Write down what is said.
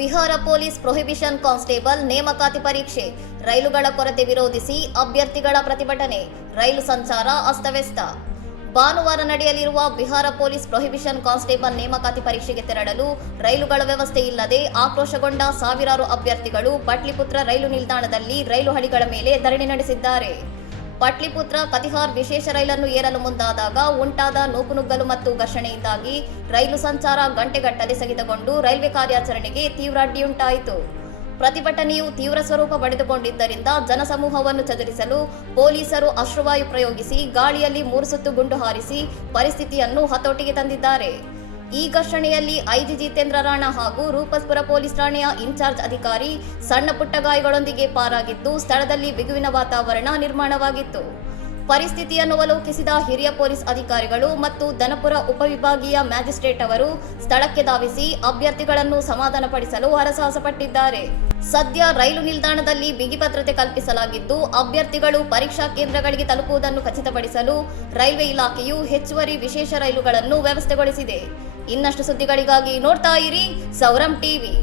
Bihar police prohibition constable ನೇಮಕಾತಿ ಪರೀಕ್ಷೆ, ರೈಲುಗಳ ಕೊರತೆ ವಿರೋಧಿಸಿ ಅಭ್ಯರ್ಥಿಗಳ ಪ್ರತಿಭಟನೆ, ರೈಲು ಸಂಚಾರ ಅಸ್ತವ್ಯಸ್ತ. ಭಾನುವಾರ ನಡೆಯಲಿರುವ ಬಿಹಾರ ಪೊಲೀಸ್ ಪ್ರೊಹಿಬಿಷನ್ ಕಾನ್ಸ್ಟೇಬಲ್ ನೇಮಕಾತಿ ಪರೀಕ್ಷೆಗೆ ತೆರಳಲು ರೈಲುಗಳ ವ್ಯವಸ್ಥೆ ಇಲ್ಲದೆ ಆಕ್ರೋಶಗೊಂಡ ಸಾವಿರಾರು ಅಭ್ಯರ್ಥಿಗಳು ಪಟ್ಲಿಪುತ್ರ ರೈಲು ನಿಲ್ದಾಣದಲ್ಲಿ ರೈಲು ಹಳಿಗಳ ಮೇಲೆ ಧರಣಿ ನಡೆಸಿದ್ದಾರೆ. ಪಟ್ಲಿಪುತ್ರ ಕತಿಹಾರ್ ವಿಶೇಷ ರೈಲನ್ನು ಏರಲು ಮುಂದಾದಾಗ ಉಂಟಾದ ನೂಕುನುಗ್ಗಲು ಮತ್ತು ಘರ್ಷಣೆಯಿಂದಾಗಿ ರೈಲು ಸಂಚಾರ ಗಂಟೆಗಟ್ಟಲೆ ಸ್ಥಗಿತಗೊಂಡು ರೈಲ್ವೆ ಕಾರ್ಯಾಚರಣೆಗೆ ತೀವ್ರ ಅಡ್ಡಿಯುಂಟಾಯಿತು. ಪ್ರತಿಭಟನೆಯು ತೀವ್ರ ಸ್ವರೂಪ ಪಡೆದುಕೊಂಡಿದ್ದರಿಂದ ಜನಸಮೂಹವನ್ನು ಚದುರಿಸಲು ಪೊಲೀಸರು ಅಶ್ರುವಾಯು ಪ್ರಯೋಗಿಸಿ ಗಾಳಿಯಲ್ಲಿ 3 ಸುತ್ತು ಗುಂಡು ಹಾರಿಸಿ ಪರಿಸ್ಥಿತಿಯನ್ನು ಹತೋಟಿಗೆ ತಂದಿದ್ದಾರೆ. ಈ ಘರ್ಷಣೆಯಲ್ಲಿ ಐಜಿ ಜಿತೇಂದ್ರ ರಾಣಾ ಹಾಗೂ ರೂಪಸ್ಪುರ ಪೊಲೀಸ್ ಠಾಣೆಯ ಇನ್ಚಾರ್ಜ್ ಅಧಿಕಾರಿ ಸಣ್ಣ ಪುಟ್ಟ ಗಾಯಗಳೊಂದಿಗೆ ಪಾರಾಗಿದ್ದು ಸ್ಥಳದಲ್ಲಿ ಬಿಗುವಿನ ವಾತಾವರಣ ನಿರ್ಮಾಣವಾಗಿತ್ತು. ಪರಿಸ್ಥಿತಿಯನ್ನು ಅವಲೋಕಿಸಿದ ಹಿರಿಯ ಪೊಲೀಸ್ ಅಧಿಕಾರಿಗಳು ಮತ್ತು ದನಪುರ ಉಪವಿಭಾಗೀಯ ಮ್ಯಾಜಿಸ್ಟ್ರೇಟ್ ಅವರು ಸ್ಥಳಕ್ಕೆ ಧಾವಿಸಿ ಅಭ್ಯರ್ಥಿಗಳನ್ನು ಸಮಾಧಾನಪಡಿಸಲು ಹರಸಾಹಸಪಟ್ಟಿದ್ದಾರೆ. ಸದ್ಯ ರೈಲು ನಿಲ್ದಾಣದಲ್ಲಿ ಬಿಗಿ ಭದ್ರತೆ ಕಲ್ಪಿಸಲಾಗಿದ್ದು ಅಭ್ಯರ್ಥಿಗಳು ಪರೀಕ್ಷಾ ಕೇಂದ್ರಗಳಿಗೆ ತಲುಪುವುದನ್ನು ಖಚಿತಪಡಿಸಲು ರೈಲ್ವೆ ಇಲಾಖೆಯು ಹೆಚ್ಚುವರಿ ವಿಶೇಷ ರೈಲುಗಳನ್ನು ವ್ಯವಸ್ಥೆಗೊಳಿಸಿದೆ. ಇನ್ನಷ್ಟು ಸುದ್ದಿಗಳಿಗಾಗಿ ನೋಡ್ತಾ ಇರಿ ಸೌರಂ ಟಿವಿ.